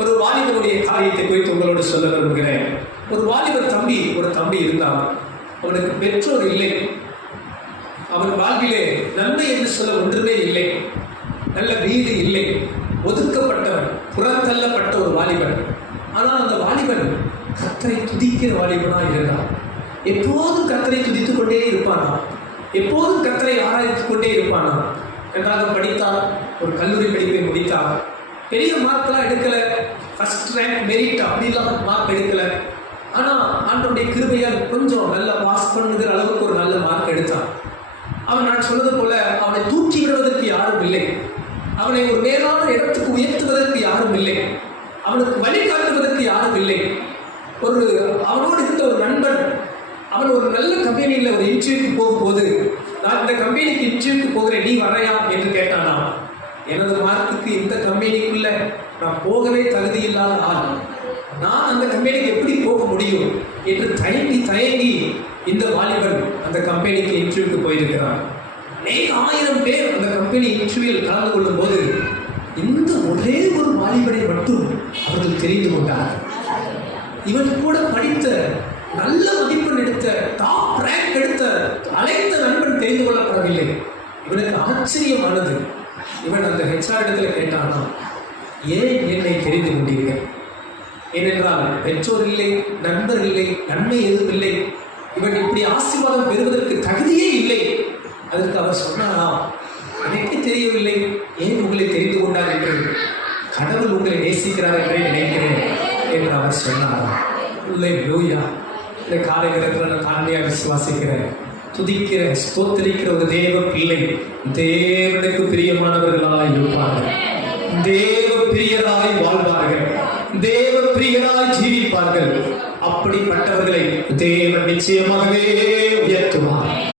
ஒரு வாலிபனுடைய காரியத்தை குறித்து உங்களோடு சொல்ல விரும்புகிறேன். ஒரு ஒரு தம்பி இருந்தான். அவனுக்கு பெற்றோர் இல்லை. அவன் வாழ்விலே நன்மை என்று சொல்ல ஒன்றுமே இல்லை. நல்ல வீடு இல்லை. ஒதுக்கப்பட்டவன், புறத்தள்ளப்பட்ட ஒரு வாலிபன். ஆனால் அந்த வாலிபன் கர்த்தரை துதிக்கிற வாலிபனாக இருந்தான். எப்போதும் கர்த்தரை துதித்துக் கொண்டே இருப்பானா, எப்போதும் கர்த்தரை ஆராய்த்துக் கொண்டே இருப்பானா. நன்றாக படித்தார், ஒரு கல்லூரி படிப்பை முடித்தார். பெரிய மார்க்கெல்லாம் எடுக்கல, ஃபர்ஸ்ட் ரேங்க் மெரிட் அப்படிலாம் மார்க் எடுக்கல. ஆனால் ஆண்டவருடைய கிருபையால் கொஞ்சம் நல்லா பாஸ் பண்ணுகிற அளவுக்கு ஒரு நல்ல மார்க் எடுத்தான். அவன் நான் சொன்னது போல அவனை தூக்கி விடுவதற்கு யாரும் இல்லை. அவனை ஒரு மேலான இடத்துக்கு உயர்த்துவதற்கு யாரும் இல்லை. அவனுக்கு வழிகாட்டுவதற்கு யாரும் இல்லை. அவனோடு இருந்த ஒரு நண்பன், அவன் ஒரு நல்ல கம்பெனியில் ஒரு இன்டர்வியூக்கு போகும்போது, நான் இந்த கம்பெனிக்கு இன்டர்வியூக்கு போகிறேன், நீ வரையா என்று கேட்டானா. எனது மார்க்குக்கு இந்த கம்பெனிக்குள்ள நான் போகவே தகுதி இல்லாத ஆள், நான் அந்த கம்பெனிக்கு எப்படி போக முடியும் என்று தயங்கி இந்த வாலிபன் அந்த கம்பெனிக்கு இன்டர்வியூக்கு போயிருக்கிறான். அநேக 1000 பேர் அந்த கம்பெனி இன்டர்வியூவில் கலந்து கொள்ளும் போது இந்த ஒரே ஒரு வாலிபனை மட்டும் அவர்கள் தெரிந்து கொண்டார். இவன் கூட படித்த, நல்ல மதிப்பெண் எடுத்த, டாப் ரேங்க் எடுத்த அனைத்து நண்பன் தெரிந்து கொள்ளப்படவில்லை. இவனுக்கு ஆச்சரியமானது. இவன் அந்த HR இடத்துல கேட்டானா, ஏன் என்னை தெரிந்து கொண்டீர்கள்? ஏனென்றால் பெற்றோர் இல்லை, நண்பர் இல்லை, நன்மை எதுவும் இல்லை. இவன் இப்படி ஆசீர்வாதம் பெறுவதற்கு தகுதியே இல்லை. அதற்கு அவர் சொன்னாரா, எனக்கு தெரியவில்லை, ஏன் உங்களை தெரிந்து கொண்டார் என்று. கடவுள் உங்களை நேசிக்கிறார் என்றே நினைக்கிறேன் என்று அவர் சொன்னாரா. அல்லேலூயா. இந்த காலை நேரத்தில் நான் தாழ்மையாக விசுவாசிக்கிறேன், துதிக்கிற, ஸ்தோத்திரிக்கிற ஒரு தேவ பிள்ளை தேவனுக்கு பிரியமானவர்களாய் இருப்பார்கள், தேவ பிரியராய் வாழ்வார்கள், தேவ பிரியராய் ஜீவிப்பார்கள். அப்படிப்பட்டவர்களை தேவன் நிச்சயமாகவே